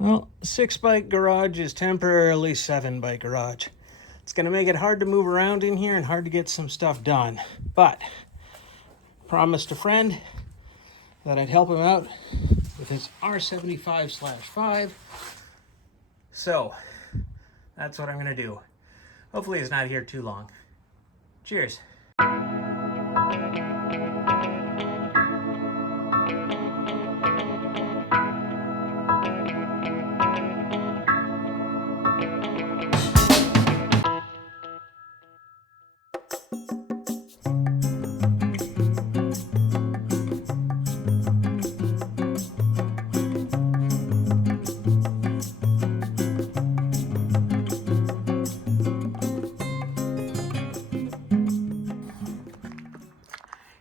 Well, 6-bike garage is temporarily 7-bike garage. It's going to make it hard to move around in here and hard to get some stuff done. But promised a friend that I'd help him out with his R75/5. So that's what I'm going to do. Hopefully he's not here too long. Cheers.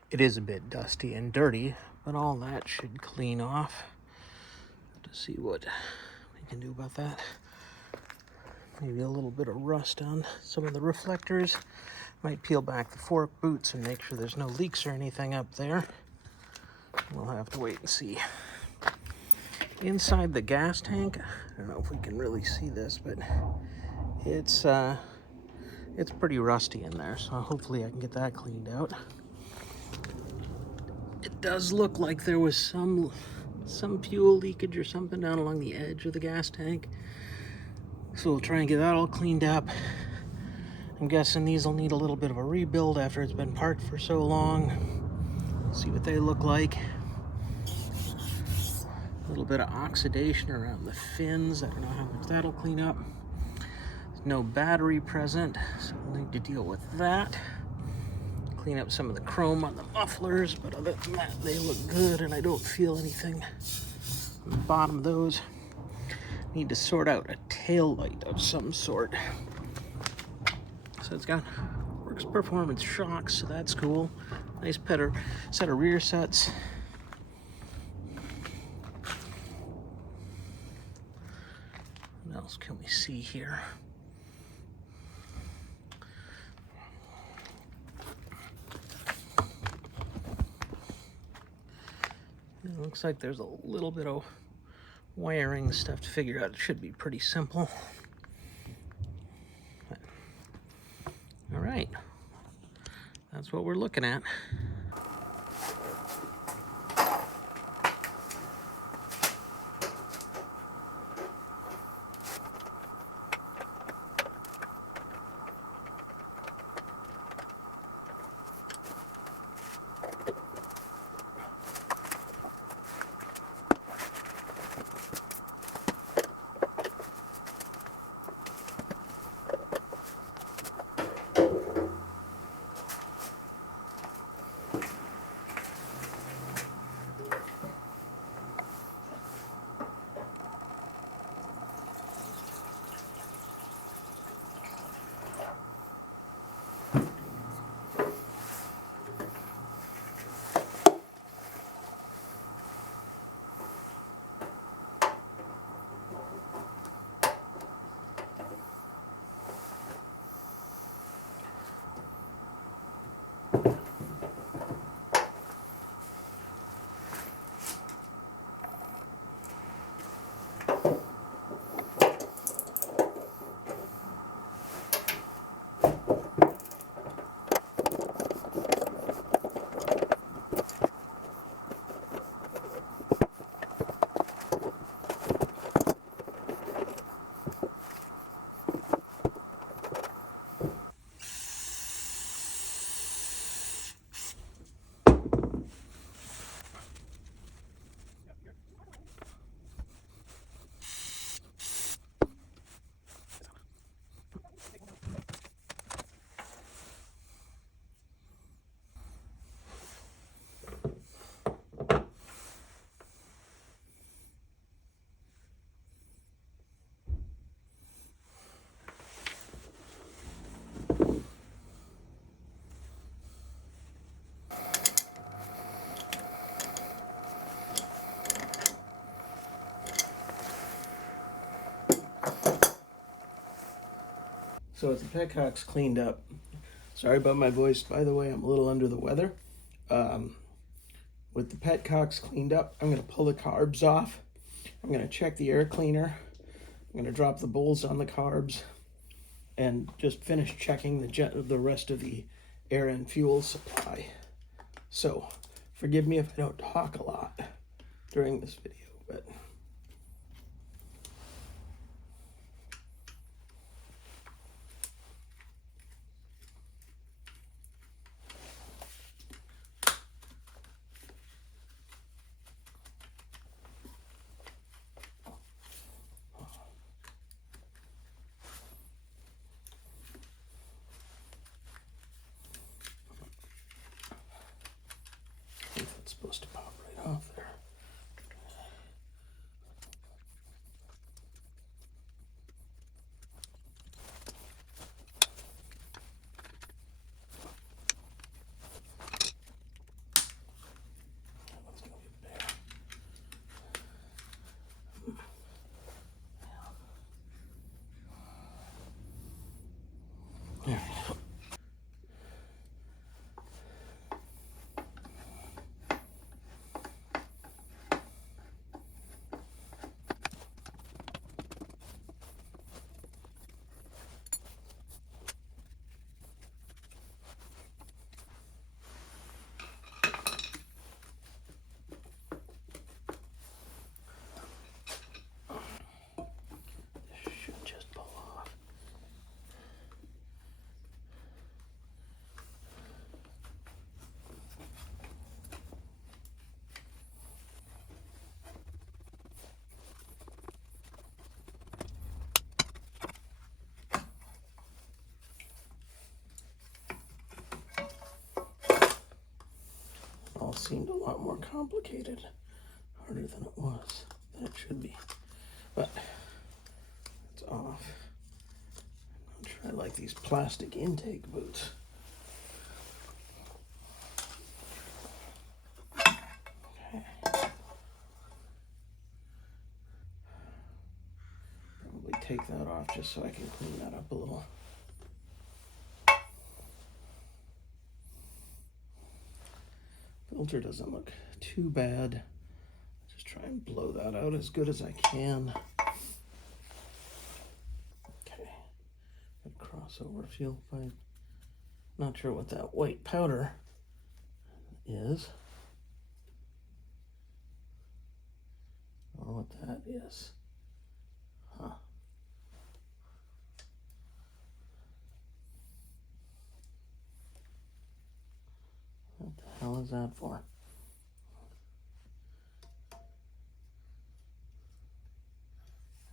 It is a bit dusty and dirty, but all that should clean off. To see what we can do about that. Maybe a little bit of rust on some of the reflectors. Might peel back the fork boots and make sure there's no leaks or anything up there. We'll have to wait and see. Inside the gas tank, I don't know if we can really see this, but it's pretty rusty in there, so hopefully I can get that cleaned out. It does look like there was some fuel leakage or something down along the edge of the gas tank. So we'll try and get that all cleaned up. I'm guessing these will need a little bit of a rebuild after it's been parked for so long. See what they look like. A little bit of oxidation around the fins. I don't know how much that'll clean up. There's no battery present, so we'll need to deal with that. Clean up some of the chrome on the mufflers, but other than that, they look good, and I don't feel anything on the bottom of those. Need to sort out a tail light of some sort. So it's got Works Performance shocks, so that's cool. Nice set of rear sets. What else can we see here? It looks like there's a little bit of wiring stuff to figure out. It should be pretty simple. But, all right, that's what we're looking at. So with the petcock's cleaned up, sorry about my voice, by the way, I'm a little under the weather. With the petcocks cleaned up, I'm going to pull the carbs off. I'm going to check the air cleaner. I'm going to drop the bowls on the carbs and just finish checking the rest of the air and fuel supply. So, forgive me if I don't talk a lot during this video, but I think that's supposed to pop right off there. That one's gonna be bare. There we go. This should just pull off. All seemed a lot more complicated, harder than it was, than it should be. But it's off. I'm not sure I like these plastic intake boots. Okay. Probably take that off just so I can clean that up a little. Filter doesn't look too bad. Just try and blow that out as good as I can. Okay. Good crossover fuel pipe. Not sure what that white powder is. Or what that is. Huh. What the hell is that for?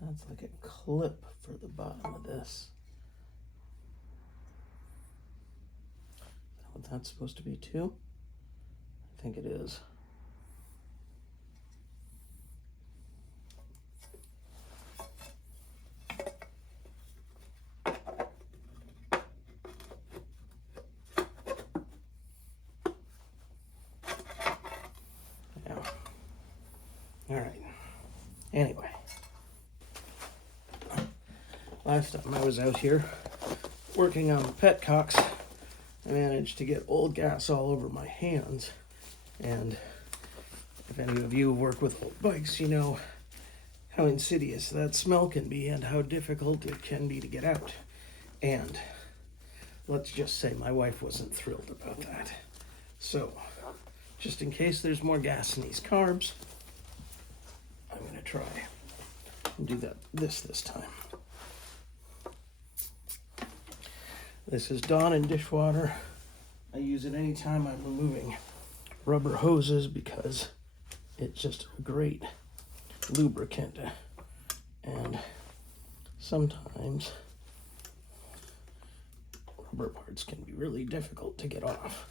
That's like a clip for the bottom of this. Is that what that's supposed to be too? I think it is. Yeah. All right. Anyway. Last time I was out here working on the petcocks, I managed to get old gas all over my hands. And if any of you work with old bikes, you know how insidious that smell can be and how difficult it can be to get out. And let's just say my wife wasn't thrilled about that. So, just in case there's more gas in these carbs, I'm going to try and do this time. This is Dawn and dishwater. I use it anytime I'm removing rubber hoses because it's just a great lubricant. And sometimes rubber parts can be really difficult to get off.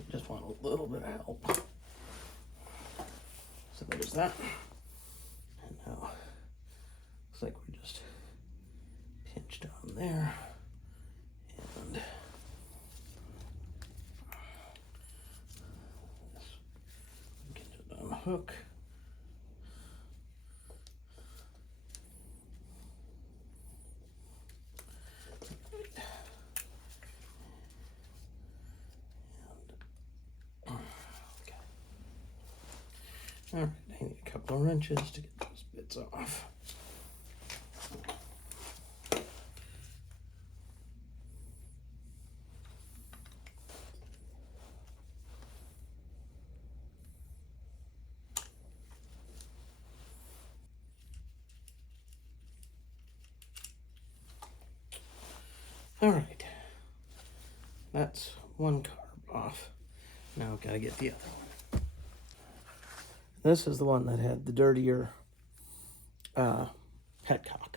I just want a little bit of help. So there's that. And now looks like we're just pinched on there. And we can just unhook. All right, I need a couple of wrenches to get those bits lids off. All right, that's one carb off. Now I've got to get the other one. This is the one that had the dirtier petcock.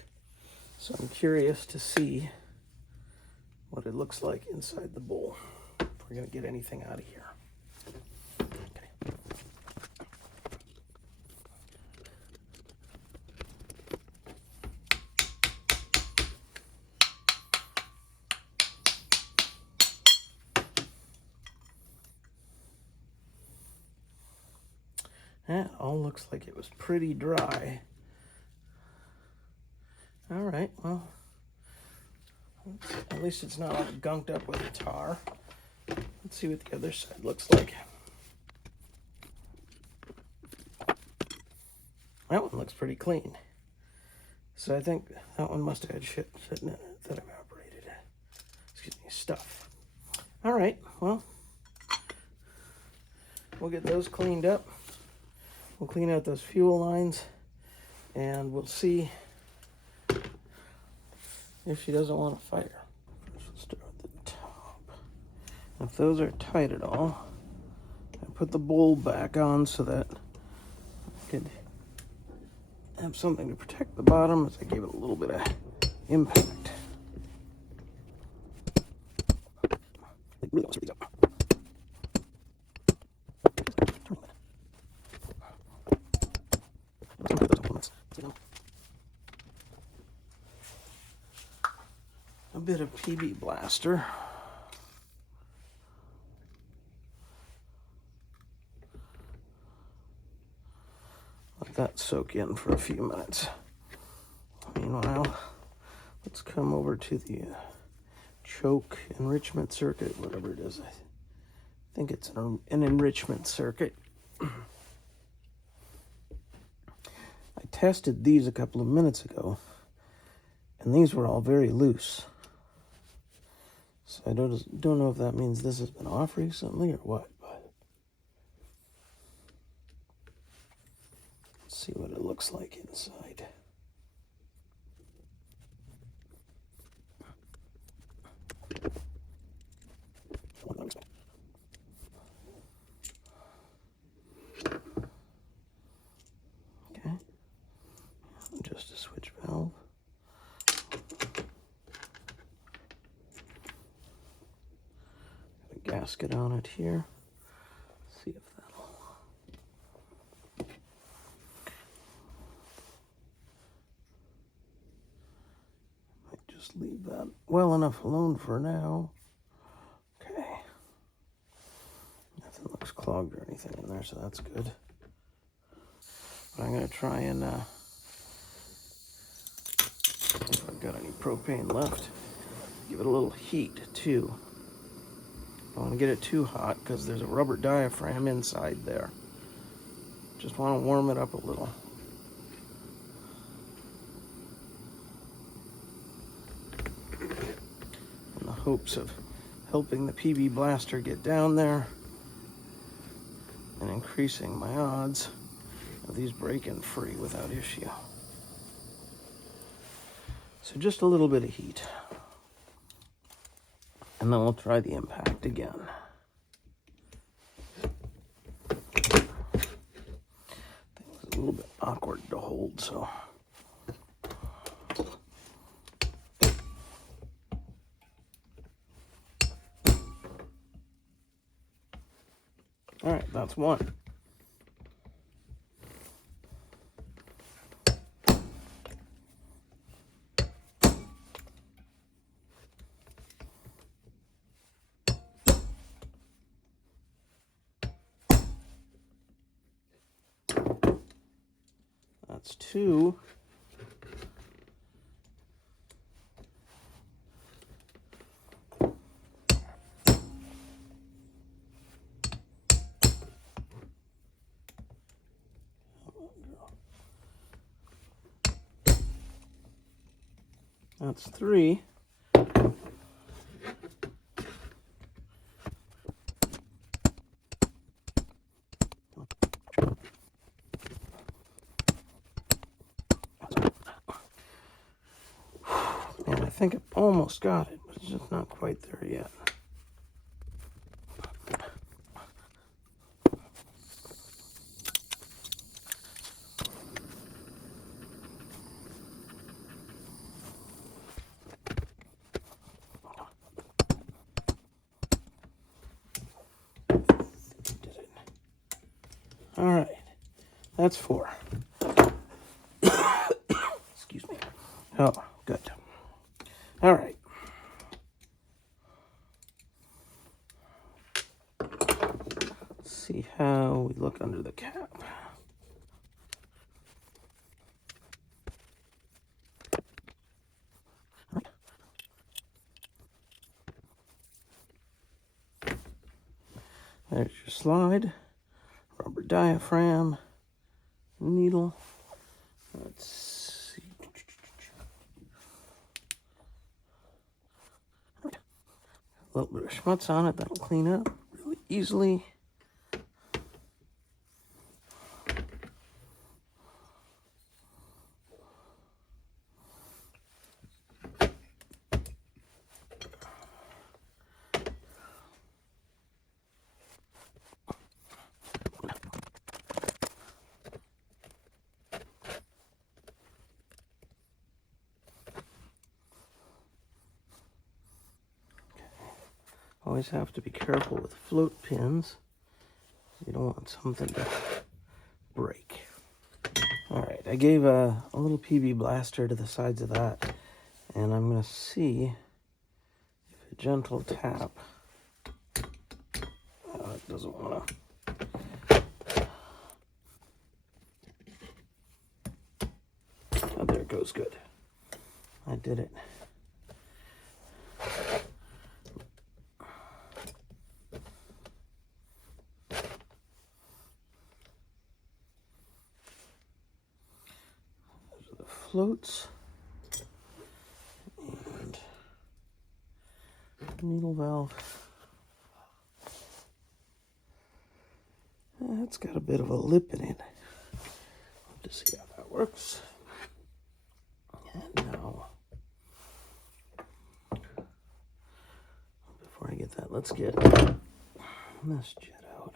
So I'm curious to see what it looks like inside the bowl. If we're going to get anything out of here. Okay. That all looks like it was pretty dry. All right, well, at least it's not all gunked up with tar. Let's see what the other side looks like. That one looks pretty clean. So I think that one must have had shit sitting in it that evaporated. Excuse me, stuff. All right, well, we'll get those cleaned up. We'll clean out those fuel lines, and we'll see if she doesn't want to fire. First, we'll start at the top. If those are tight at all, I put the bowl back on so that I could have something to protect the bottom as I gave it a little bit of impact. A bit of PB Blaster. Let that soak in for a few minutes. Meanwhile, let's come over to the choke enrichment circuit, whatever it is. I think it's an enrichment circuit. I tested these a couple of minutes ago, and these were all very loose. So I don't know if that means this has been off recently or what, but let's see what it looks like inside. Okay, just a switch valve. Gasket on it here. See if that'll. Might just leave that well enough alone for now. Okay. Nothing looks clogged or anything in there, so that's good. But I'm going to try and, if I've got any propane left, give it a little heat too. Don't want to get it too hot because there's a rubber diaphragm inside there. Just want to warm it up a little. In the hopes of helping the PB Blaster get down there and increasing my odds of these breaking free without issue. So just a little bit of heat. And then we'll try the impact again. Thing's a little bit awkward to hold, so. All right, that's one. That's two. That's 3. And I think I almost got it, but it's just not quite there yet. All right, that's 4. Excuse me. Oh, good. All right. Let's see how we look under the cap. There's your slide, rubber diaphragm, needle. Let's see. A little bit of schmutz on it, that'll clean up really easily. Always have to be careful with float pins. You don't want something to break. All right, I gave a little PB blaster to the sides of that, and I'm going to see if a gentle tap. Oh, it doesn't want to. Oh, there it goes. Good. I did it. Floats and needle valve. It's got a bit of a lip in it. We'll just see how that works. And now, before I get that, let's get this jet out.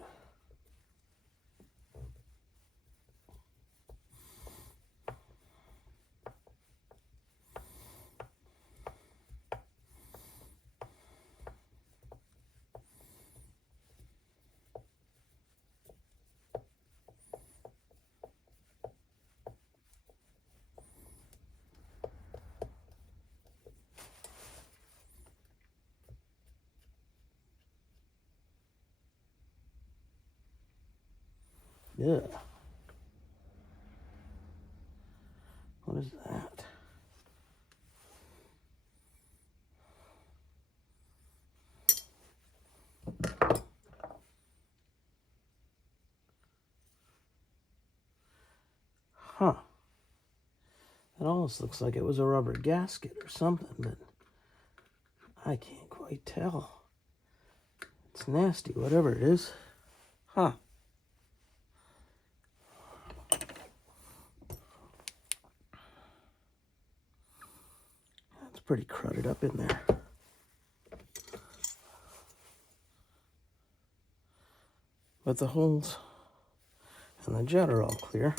Yeah. What is that? Huh. It almost looks like it was a rubber gasket or something, but I can't quite tell. It's nasty, whatever it is. Huh. It's pretty crudted up in there. But the holes and the jet are all clear.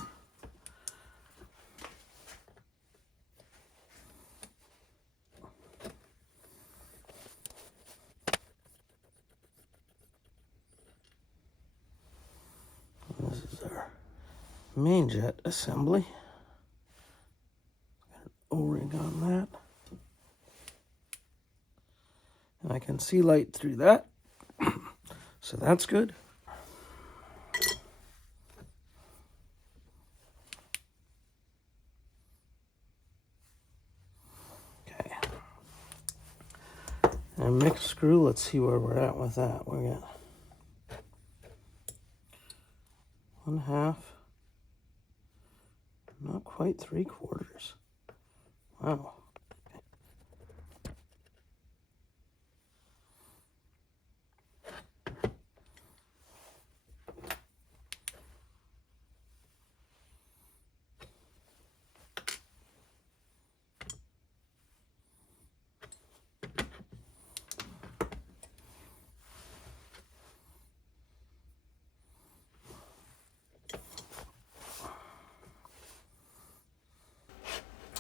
This is our main jet assembly. Got an O-ring on that. And I can see light through that. So that's good. Okay. And mixed screw, let's see where we're at with that. We're at 1/2. Not quite 3/4. Wow.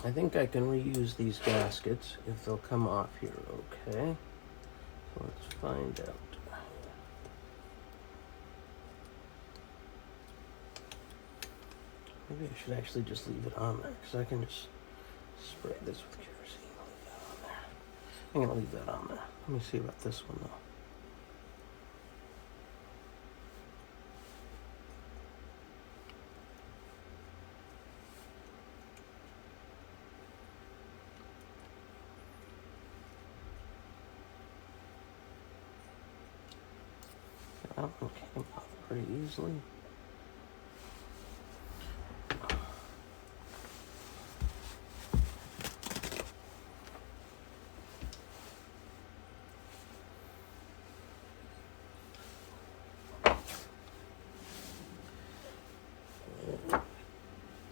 I think I can reuse these gaskets if they'll come off here, okay? So let's find out. Maybe I should actually just leave it on there, because I can just spray this with kerosene. Leave that on there. I'm gonna leave that on there. Let me see about this one though. That one came off pretty easily.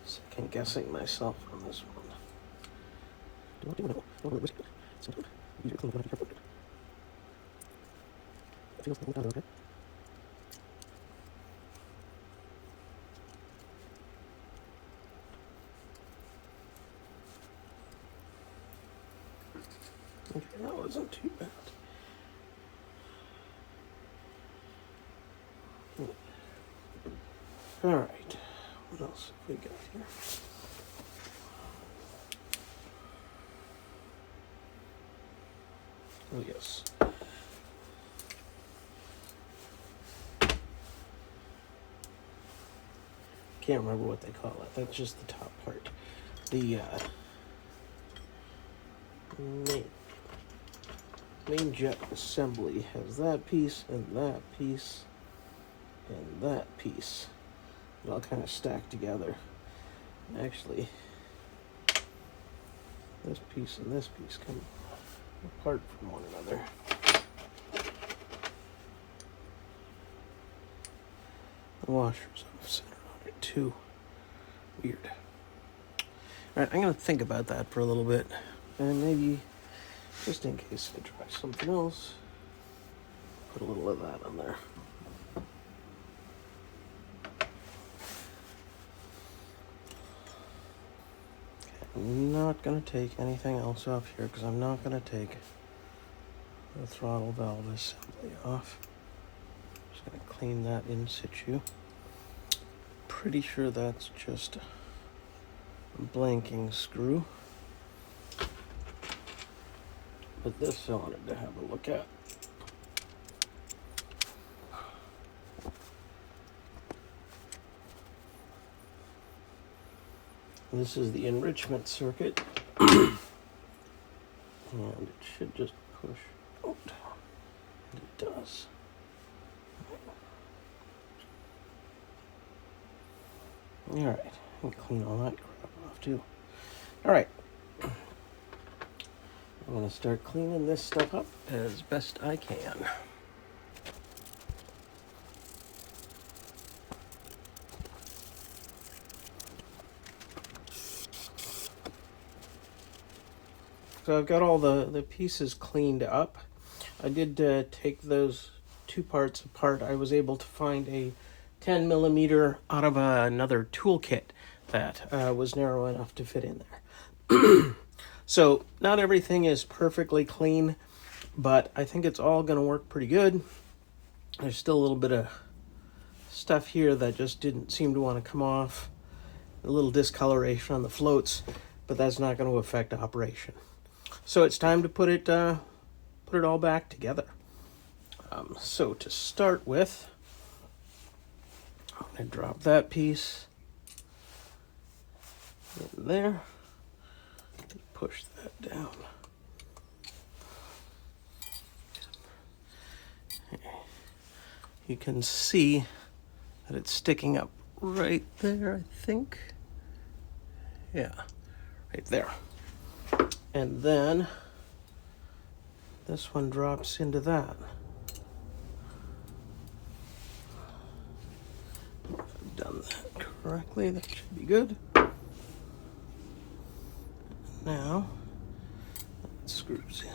Second guessing myself on this one. Okay, that wasn't too bad. All right, what else have we got here? Oh yes. Can't remember what they call it. That's just the top part. The main jet assembly has that piece and that piece and that piece. It all kind of stacked together. Actually, this piece and this piece come apart from one another. The washer's off center on it too. Weird. Alright, I'm gonna think about that for a little bit. And maybe, just in case I try something else, put a little of that on there. I'm not going to take anything else off here because I'm not going to take the throttle valve assembly off. Just going to clean that in situ. Pretty sure that's just a blanking screw. But this I wanted to have a look at. This is the enrichment circuit, and it should just push out, and it does. All right, and clean all that crap off too. All right, I'm gonna start cleaning this stuff up as best I can. So I've got all the pieces cleaned up. I did take those two parts apart. I was able to find a 10 millimeter out of another toolkit that was narrow enough to fit in there. So not everything is perfectly clean, but I think it's all going to work pretty good. There's still a little bit of stuff here that just didn't seem to want to come off. A little discoloration on the floats, but that's not going to affect operation. So it's time to put it all back together. So to start with, I'm going to drop that piece in there, push that down. You can see that it's sticking up right there, I think. Yeah, right there. And then this one drops into that. If I've done that correctly, that should be good. Now, that screws in.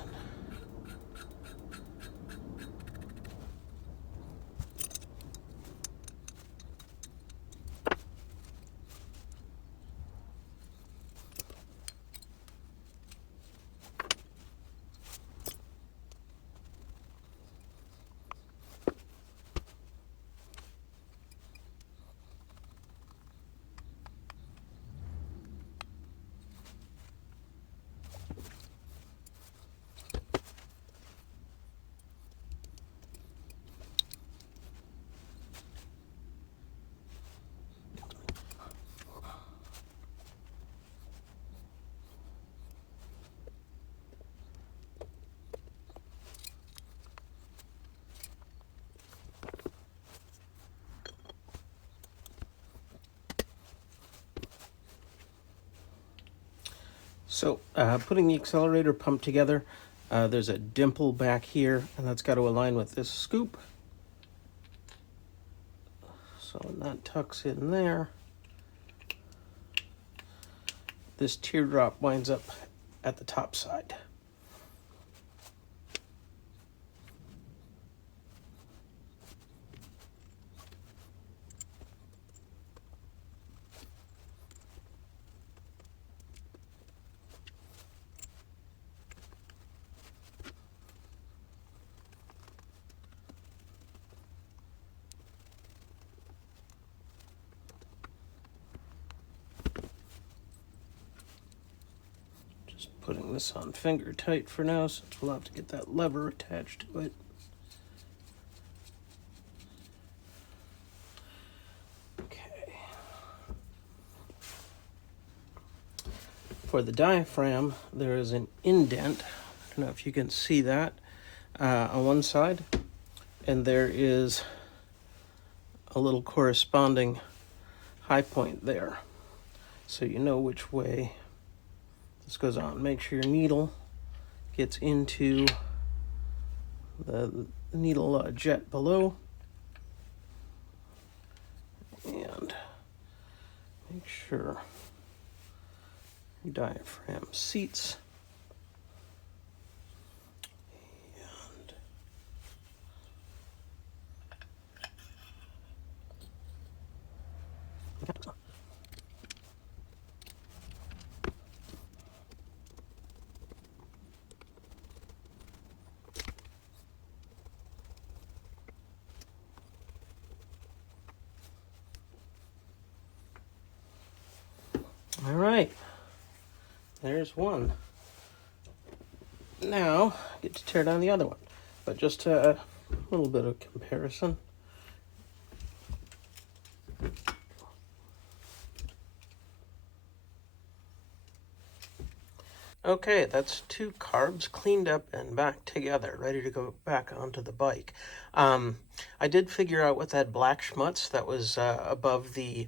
So putting the accelerator pump together, there's a dimple back here, and that's got to align with this scoop. So when that tucks in there, this teardrop winds up at the top side. Putting this on finger tight for now, since we'll have to get that lever attached to it. Okay. For the diaphragm, there is an indent. I don't know if you can see that on one side, and there is a little corresponding high point there, so you know which way this goes on. Make sure your needle gets into the needle jet below, and make sure your diaphragm seats. All right, there's one. Now, I get to tear down the other one, but just a little bit of comparison. Okay, that's two carbs cleaned up and back together, ready to go back onto the bike. I did figure out what that black schmutz that was above the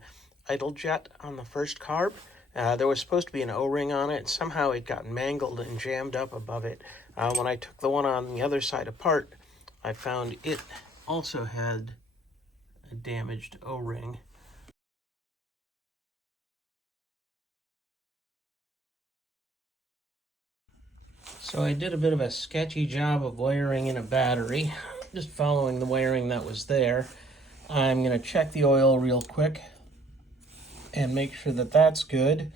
idle jet on the first carb. There was supposed to be an O-ring on it. Somehow it got mangled and jammed up above it. When I took the one on the other side apart, I found it also had a damaged O-ring. So I did a bit of a sketchy job of wiring in a battery, just following the wiring that was there. I'm going to check the oil real quick and make sure that that's good.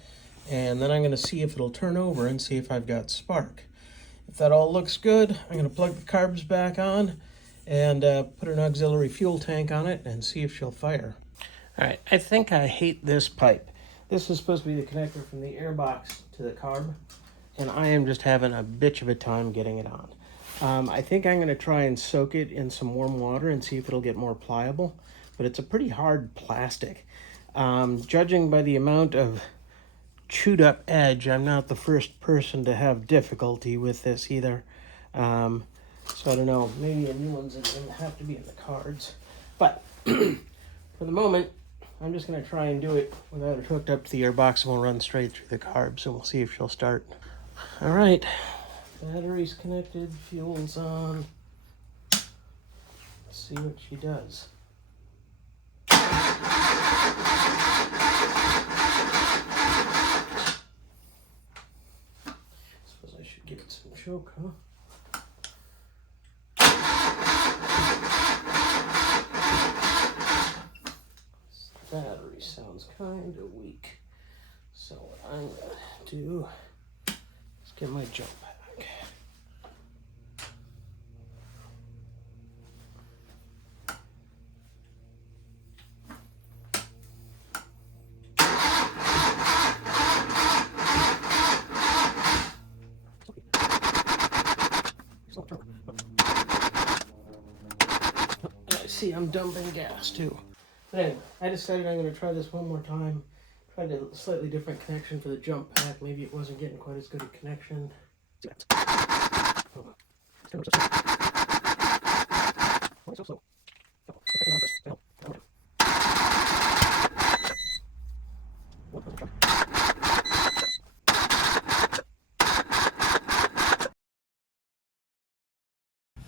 And then I'm going to see if it'll turn over and see if I've got spark. If that all looks good, I'm going to plug the carbs back on and put an auxiliary fuel tank on it and see if she'll fire. All right, I think I hate this pipe. This is supposed to be the connector from the airbox to the carb, and I am just having a bitch of a time getting it on. I think I'm going to try and soak it in some warm water and see if it'll get more pliable, but it's a pretty hard plastic. Judging by the amount of chewed up edge, I'm not the first person to have difficulty with this either. So I don't know, maybe a new one's going to have to be in the cards. But for the moment, I'm just going to try and do it without it hooked up to the airbox, and we'll run straight through the carbs and we'll see if she'll start. All right, battery's connected, fuel's on. Let's see what she does. Suppose I should give it some choke, huh? This battery sounds kind of weak. So what I'm going to do is get my jump pack. I see I'm dumping gas too. But anyway, I decided I'm going to try this one more time. Tried a slightly different connection for the jump pack. Maybe it wasn't getting quite as good a connection.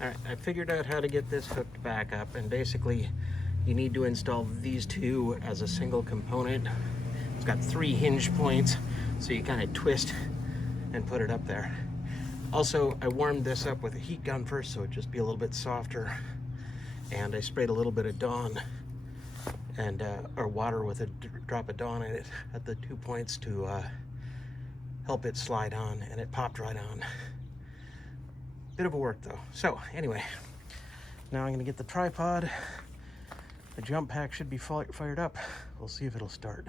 All right, I figured out how to get this hooked back up, and basically you need to install these two as a single component. It's got 3 hinge points, so you kind of twist and put it up there. Also, I warmed this up with a heat gun first, so it'd just be a little bit softer. And I sprayed a little bit of Dawn and or water with a drop of Dawn in it at the 2 points to help it slide on, and it popped right on. Bit of a work though. So anyway, now I'm gonna get the tripod. The jump pack should be fired up. We'll see if it'll start.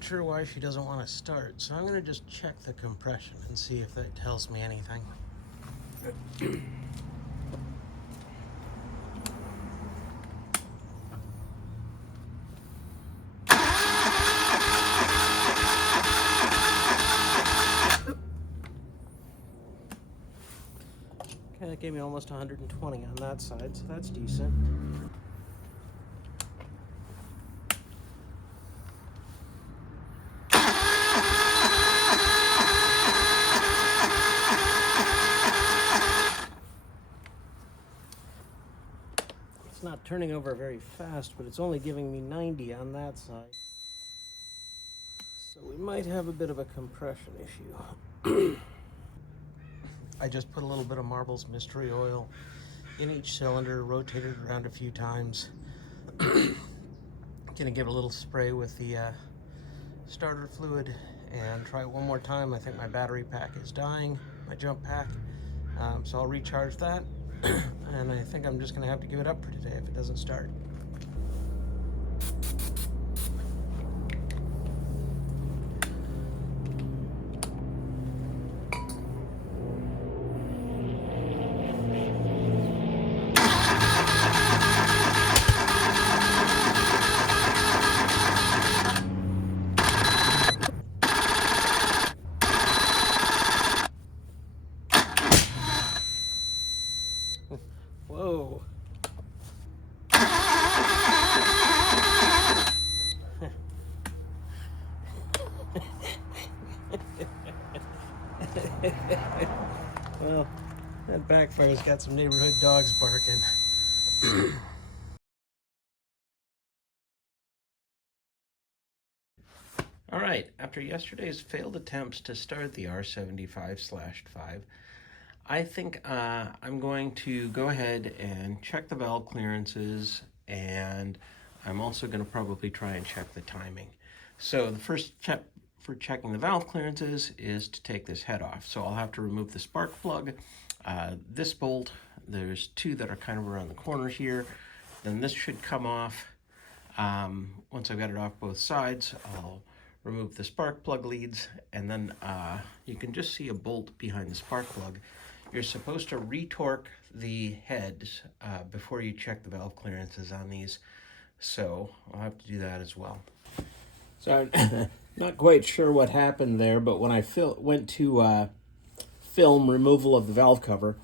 Sure why she doesn't want to start, so I'm going to just check the compression and see if that tells me anything. Okay, that gave me almost 120 on that side, so that's decent. Not turning over very fast, but it's only giving me 90 on that side. So we might have a bit of a compression issue. I just put a little bit of Marvel's Mystery Oil in each cylinder, rotated around a few times. Gonna give it a little spray with the starter fluid and try it one more time. I think my battery pack is dying, my jump pack. So I'll recharge that. And I think I'm just going to have to give it up for today if it doesn't start. Whoa. Well, that backfire's got some neighborhood dogs barking. All right, after yesterday's failed attempts to start the R75/5, I think I'm going to go ahead and check the valve clearances, and I'm also going to probably try and check the timing. So the first step for checking the valve clearances is to take this head off. So I'll have to remove the spark plug, this bolt, there's 2 that are kind of around the corner here, then this should come off. Once I've got it off both sides, I'll remove the spark plug leads, and then you can just see a bolt behind the spark plug. You're supposed to retorque the heads before you check the valve clearances on these, so I'll have to do that as well. So I'm not quite sure what happened there, but when I went to film removal of the valve cover,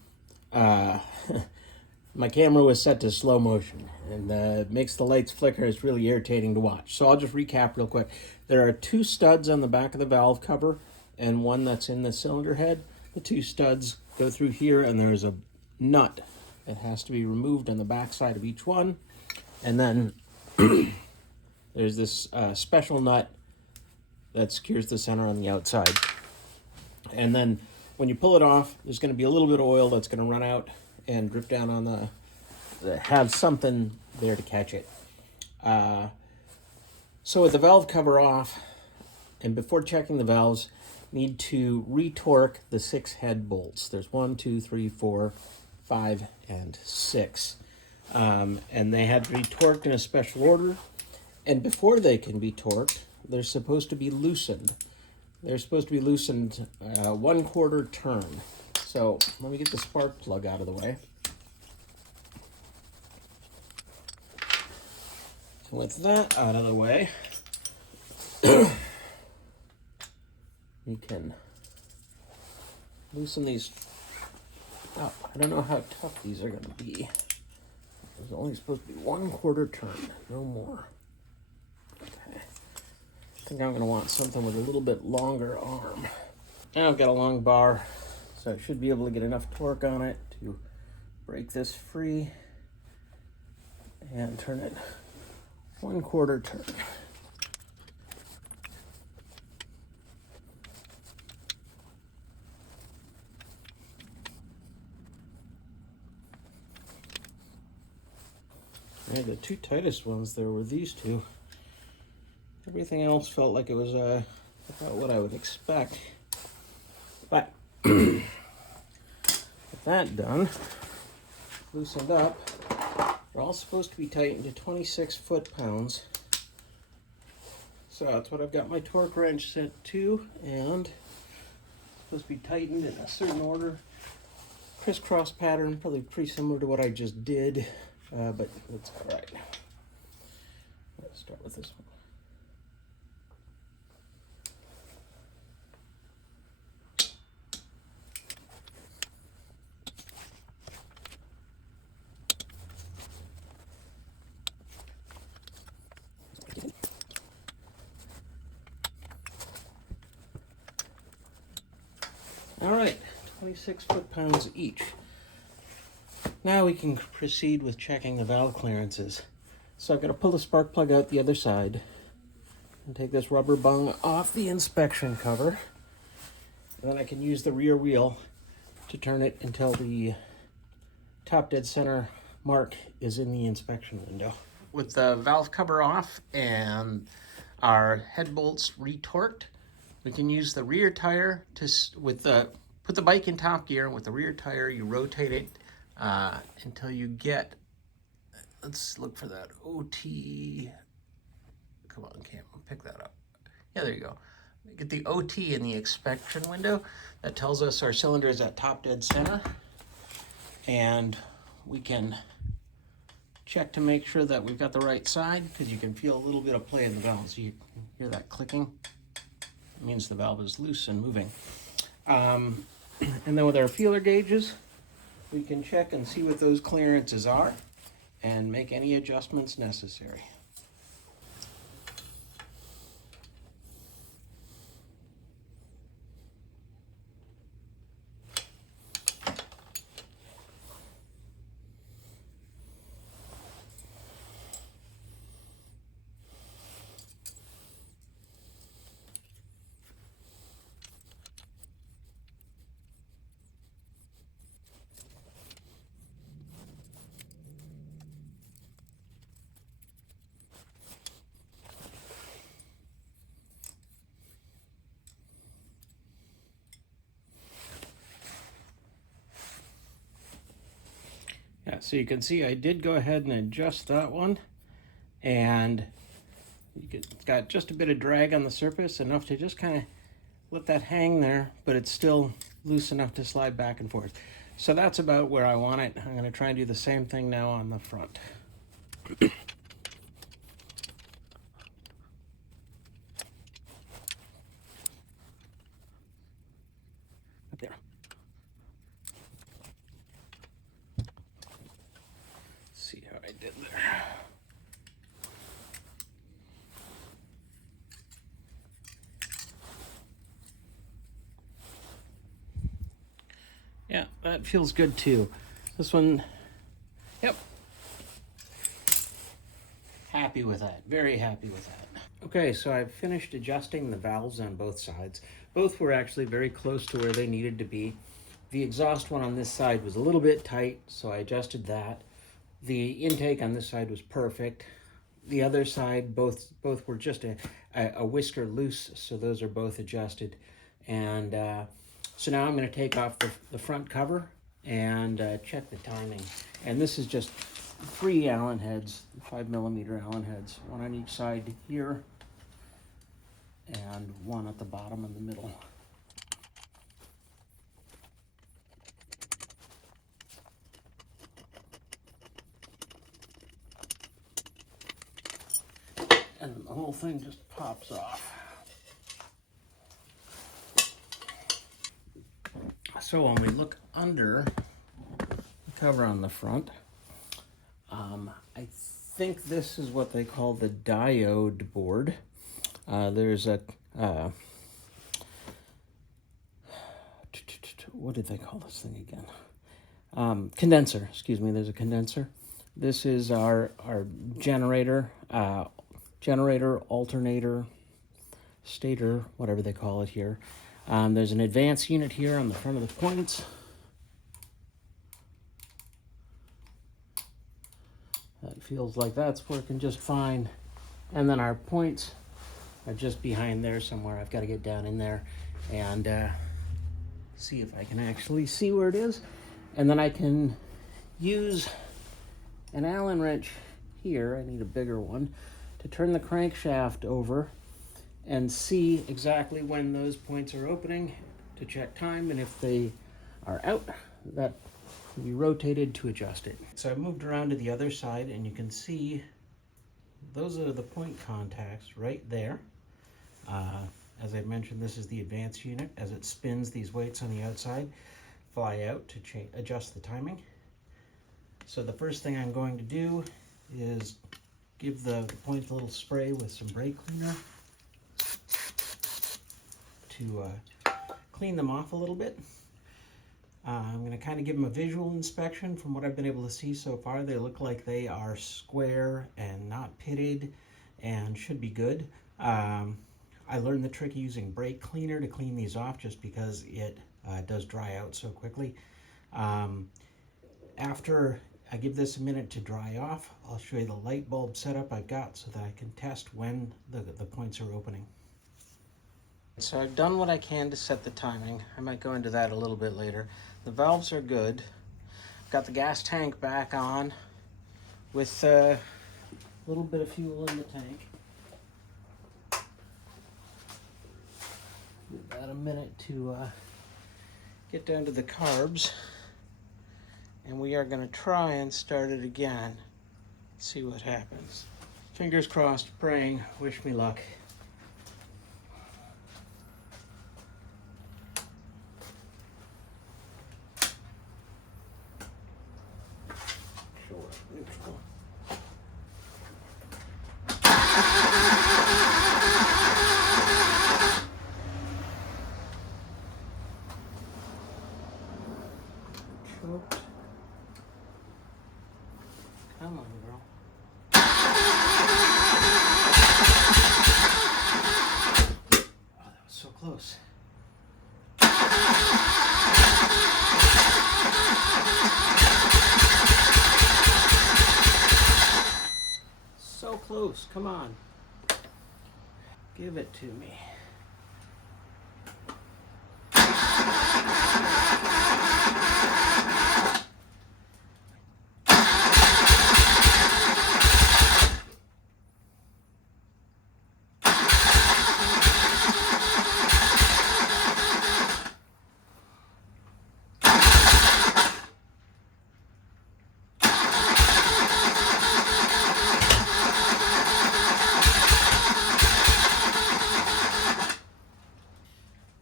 my camera was set to slow motion, and it makes the lights flicker. It's really irritating to watch. So I'll just recap real quick. There are 2 studs on the back of the valve cover and one that's in the cylinder head. The 2 studs go through here, and there's a nut that has to be removed on the back side of each one. And then there's this special nut that secures the center on the outside. And then when you pull it off, there's going to be a little bit of oil that's going to run out and drip down on have something there to catch it. So with the valve cover off, and before checking the valves, need to retorque the 6 head bolts. There's 1, 2, 3, 4, 5, and 6. And they had to be torqued in a special order. And before they can be torqued, they're supposed to be loosened. They're supposed to be loosened 1/4 turn. So let me get the spark plug out of the way. So with that out of the way, we can loosen these up. I don't know how tough these are going to be. There's only supposed to be 1/4 turn, no more. Okay. I think I'm going to want something with a little bit longer arm. Now I've got a long bar, so I should be able to get enough torque on it to break this free and turn it 1/4 turn. Yeah, the two tightest ones there were these two. Everything else felt like it was about what I would expect. But with that done, loosened up, they're all supposed to be tightened to 26 foot-pounds. So that's what I've got my torque wrench set to, and it's supposed to be tightened in a certain order. Crisscross pattern, probably pretty similar to what I just did, but it's all right. Let's start with this one. All right, 26 foot-pounds each. Now we can proceed with checking the valve clearances. So I've got to pull the spark plug out the other side and take this rubber bung off the inspection cover. And then I can use the rear wheel to turn it until the top dead center mark is in the inspection window. With the valve cover off and our head bolts retorqued, we can use the rear tire to put the bike in top gear, and with the rear tire you rotate it until you get, let's look for that OT. Come on, Cam, pick that up. Yeah, there you go. Get the OT in the inspection window. That tells us our cylinder is at top dead center, and we can check to make sure that we've got the right side, because you can feel a little bit of play in the valve. So you hear that clicking? It means the valve is loose and moving. And then with our feeler gauges, we can check and see what those clearances are and make any adjustments necessary. Yeah, so you can see I did go ahead and adjust that one, and it's got just a bit of drag on the surface, enough to just kind of let that hang there, but it's still loose enough to slide back and forth. So that's about where I want it. I'm going to try and do the same thing now on the front. There. See how I did there. Yeah, that feels good too. This one, yep. Happy with that, very happy with that. Okay, so I've finished adjusting the valves on both sides. Both were actually very close to where they needed to be. The exhaust one on this side was a little bit tight, so I adjusted that. The intake on this side was perfect. The other side, both were just a whisker loose, so those are both adjusted. And so now I'm going to take off the front cover and check the timing. And this is just 3 Allen heads, 5mm Allen heads, one on each side here and one at the bottom in the middle. whole thing just pops off. So when we look under the cover on the front, I think this is what they call the diode board. There's a what did they call this thing again? Condenser, excuse me, there's a condenser. This is our generator, alternator, stator, whatever they call it here. There's an advance unit here on the front of the points. That feels like that's working just fine. And then our points are just behind there somewhere. I've got to get down in there and see if I can actually see where it is. And then I can use an Allen wrench here, I need a bigger one, to turn the crankshaft over and see exactly when those points are opening to check time, and if they are out, that can be rotated to adjust it. So I moved around to the other side, and you can see those are the point contacts right there. As I mentioned, this is the advance unit. As it spins, these weights on the outside fly out to adjust the timing. So the first thing I'm going to do is give the points a little spray with some brake cleaner to clean them off a little bit. I'm going to kind of give them a visual inspection. From what I've been able to see so far, they look like they are square and not pitted and should be good. I learned the trick of using brake cleaner to clean these off just because it does dry out so quickly. After I give this a minute to dry off, I'll show you the light bulb setup I've got so that I can test when the points are opening. So I've done what I can to set the timing. I might go into that a little bit later. The valves are good. Got the gas tank back on with a little bit of fuel in the tank. Give that a minute to get down to the carbs. And we are going to try and start it again. See what happens. Fingers crossed, praying, wish me luck. Come on, girl. Oh, that was so close. So close. Come on. Give it to me.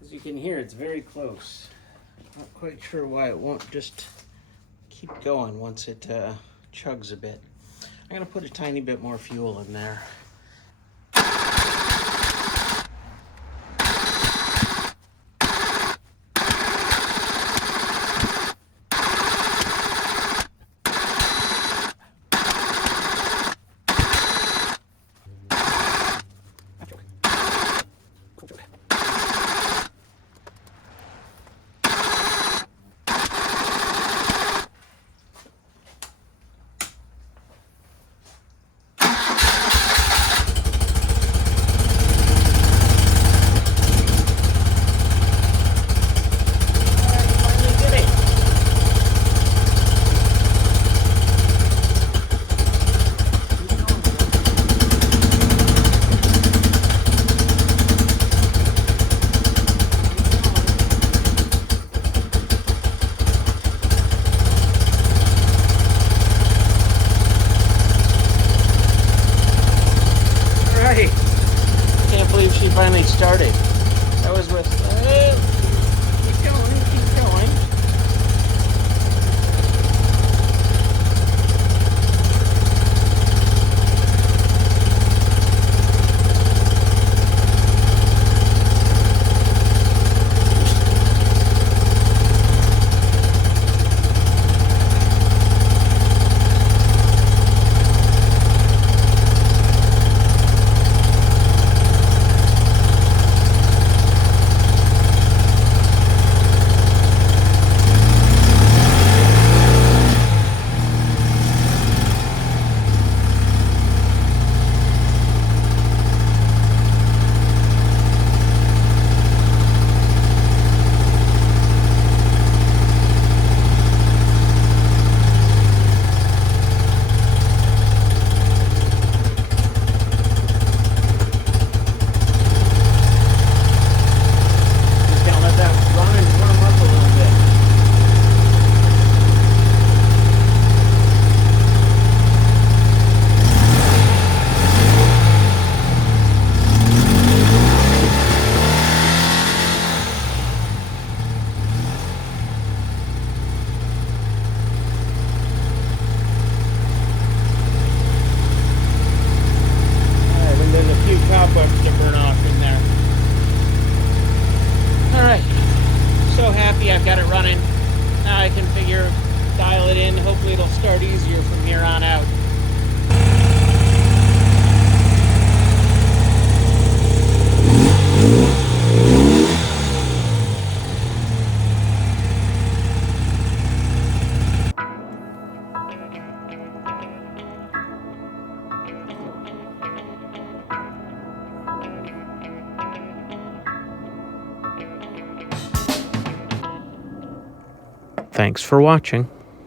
As you can hear, it's very close. Not quite sure why it won't just keep going once it chugs a bit. I'm going to put a tiny bit more fuel in there. see I've got it running. Now I can dial it in. Hopefully it'll start easier from here on out. Thanks for watching.